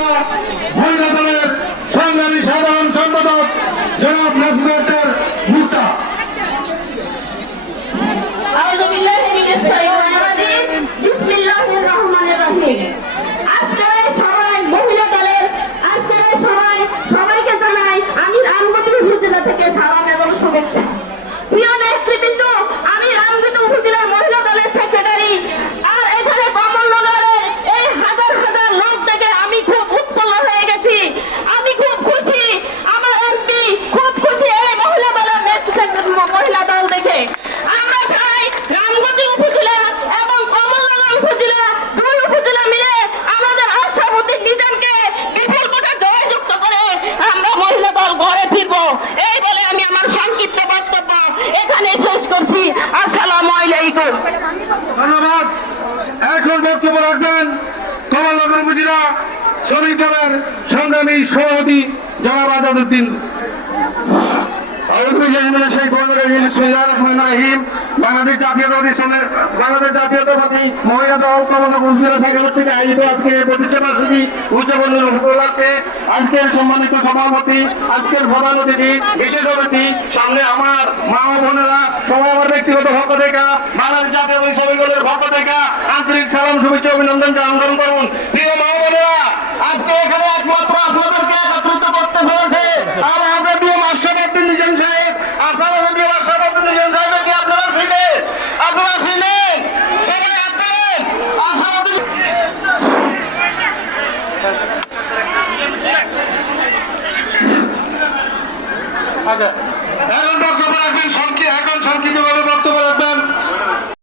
উপজেলা রাখবেন। কমলনগর উপজেলা শ্রমিক দলের সংগ্রামী সভাপতি জনাব আজাদুদ্দিন আজকে সম্মানিত সভাপতি, আজকের প্রধান সামনে আমার মা বোনেরা, সবাই আমার ব্যক্তিগত পক্ষ থেকে বাংলাদেশ জাতীয়তাবাদী শ্রমিক দলের পক্ষ থেকে সালাম শুভেচ্ছা, অভিনন্দন জানান করুন। প্রিয় মা বোনেরা, আজকে এখানে একমাত্র আপনাদেরকে একত্রিত করতে পেরেছে আর আমাদের প্রিয় মাস্টারবাদী নিজাম সাহেব, আপনারা প্রিয় মাস্টারবাদী নিজাম সাহেবকে আপনারা ছিলেন আপনারা ছিলেন সবাই আপনার আশাবাদী আচ্ছা